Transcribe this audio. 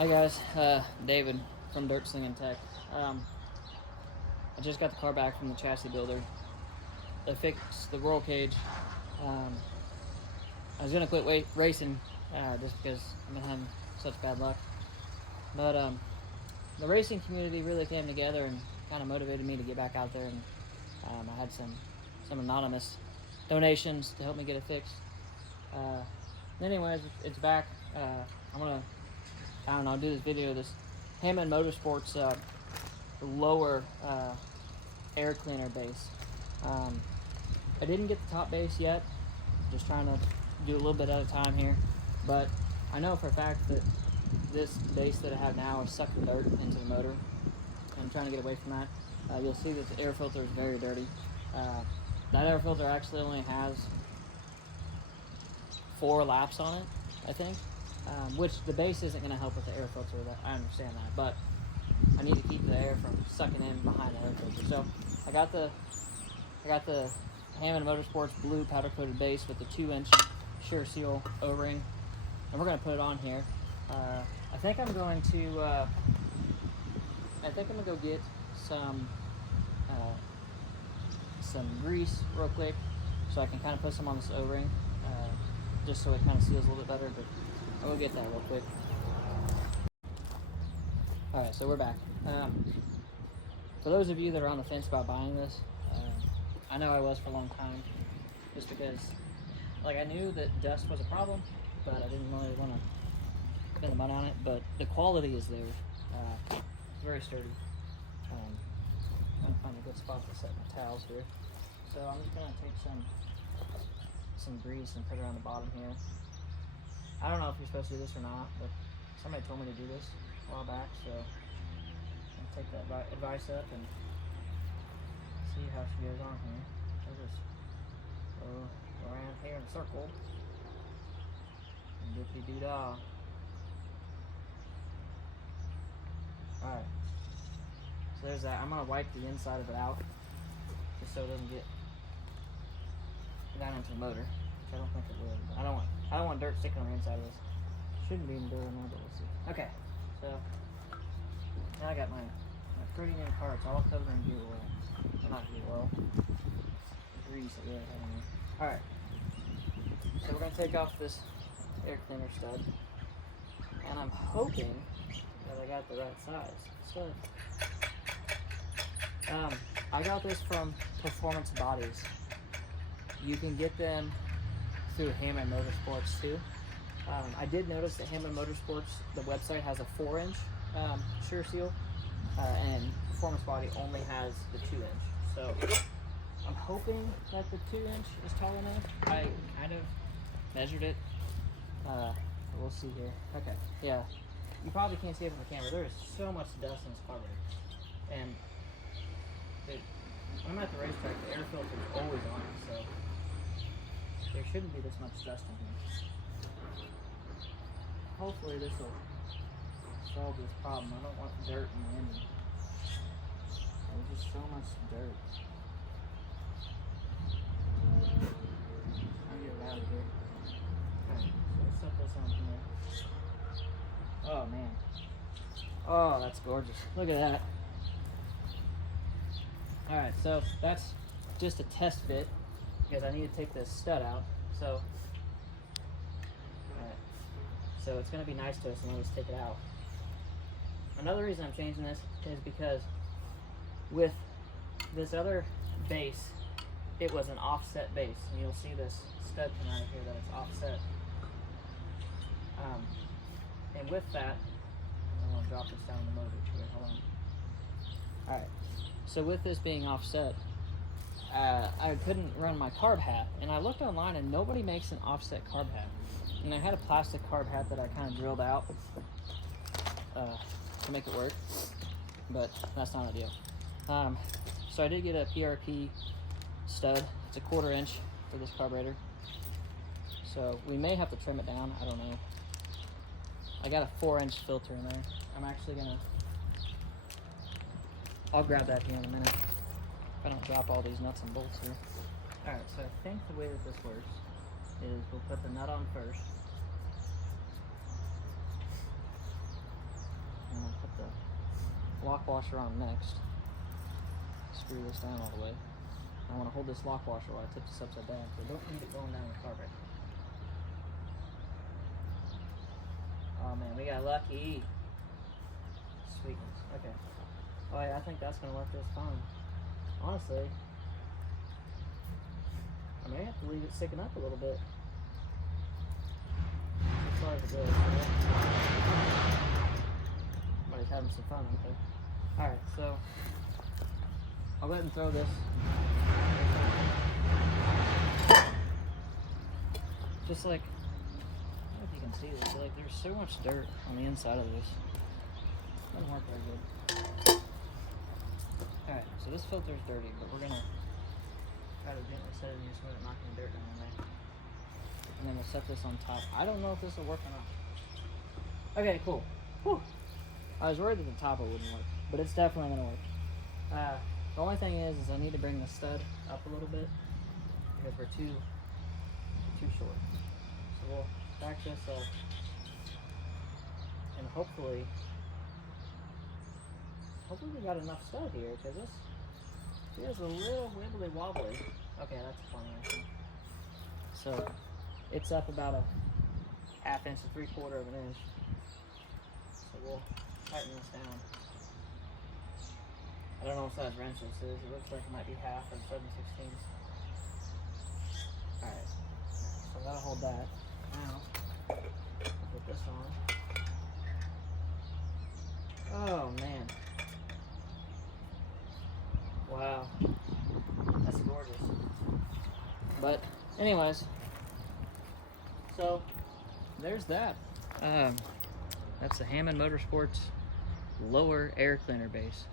Hi guys, David from Dirt Slinging Tech. I just got the car back from the chassis builder. They fixed the roll cage. I was gonna quit racing just because I've been having such bad luck. But the racing community really came together and kind of motivated me to get back out there. And I had some anonymous donations to help me get it fixed. Anyways, it's back. I'm gonna, I don't know, do this video of this Hammond Motorsports lower air cleaner base. I didn't get the top base yet, just trying to do a little bit at a time here, but I know for a fact that this base that I have now is sucking dirt into the motor. I'm trying to get away from that. You'll see that the air filter is very dirty. That air filter actually only has 4 laps on it, I think, which the base isn't going to help with the air filter. I understand that, but I need to keep the air from sucking in behind the air filter. So I got the Hammond Motorsports blue powder coated base with the 2-inch Sure Seal O-ring, and we're going to put it on here. I think I'm going to go get some grease real quick so I can kind of put some on this O-ring, just so it kind of seals a little bit better, but I'll go get that real quick. Alright, so we're back. For those of you that are on the fence about buying this, I know I was for a long time, just because, like, I knew that dust was a problem, but I didn't really want to spend the money on it, but the quality is there. It's very sturdy. I'm trying to find a good spot to set my towels here. So I'm just going to take some grease and put it on the bottom here. I don't know if you're supposed to do this or not, but somebody told me to do this a while back, so I'll take that advice up and see how she goes on here. I'll just go around here in a circle and dippy-doo-dah. Alright, so there's that. I'm going to wipe the inside of it out just so it doesn't get down into the motor, which I don't think it will. But I don't want dirt sticking on the inside of this. Shouldn't be even doing that, but we'll see. Okay, so now I got my pretty new parts all covered in gear oil. Well, not gear oil, grease, I guess. I don't know. Alright, so we're going to take off this air cleaner stud, and I'm hoping that I got the right size stud. I got this from Performance Bodies. You can get them through Hammond Motorsports too. I did notice that Hammond Motorsports, the website, has a 4-inch Sure Seal, and Performance Body only has the 2-inch. So I'm hoping that the 2-inch is tall enough. I kind of measured it. We'll see here. Okay, yeah. You probably can't see it from the camera. There is so much dust in this carburetor. And when I'm at the racetrack, the air filter is always on, so there shouldn't be this much dust in here. Hopefully this will solve this problem. I don't want dirt in the engine. There's just so much dirt. I'll get it out of here. Okay, so let's set this on here. Oh man. Oh, that's gorgeous. Look at that. Alright, so that's just a test fit because I need to take this stud out. So it's going to be nice to us and let us take it out. Another reason I'm changing this is because with this other base, it was an offset base. And you'll see this stud come out of here that it's offset. And with that, I'm going to drop this down the motor here. Hold on. Alright, so with this being offset, I couldn't run my carb hat, and I looked online and nobody makes an offset carb hat. And I had a plastic carb hat that I kind of drilled out to make it work, but that's not ideal. So I did get a PRP stud. It's a 1/4 inch for this carburetor. So we may have to trim it down, I don't know. I got a 4-inch filter in there. I'm actually I'll grab that here in a minute. If I don't drop all these nuts and bolts here. Alright, so I think the way that this works is we'll put the nut on first. lock washer on next. Screw this down all the way. I want to hold this lock washer while I tip this upside down, so I don't need it going down the carpet. Oh man, we got lucky. Sweetness. Okay. Oh yeah, I think that's gonna work just fine. Honestly, I may have to leave it sticking up a little bit. As far as it goes. Somebody's having some fun, okay? Alright, so I'll go ahead and throw this. Just like, I don't know if you can see this, but like there's so much dirt on the inside of this. Doesn't work very good. Alright, so this filter's dirty, but we're gonna try to gently set it in here so we're not knocking the dirt down in there. And then we'll set this on top. I don't know if this will work or not. Okay, cool. Whew. I was worried that the top wouldn't work, but it's definitely gonna work. The only thing is I need to bring the stud up a little bit because we're too short. So we'll back this up, and hopefully we got enough stud here because this feels a little wibbly wobbly. Okay, that's funny actually. So it's up about a 1/2 inch to 3/4 of an inch. So we'll tighten this down. I don't know what size wrench this is. It looks like it might be 1/2 or 7/16. Alright, so that'll hold that. Now, put this on. Oh man. Wow. That's gorgeous. But, anyways, so there's that. That's the Hammond Motorsports lower air cleaner base.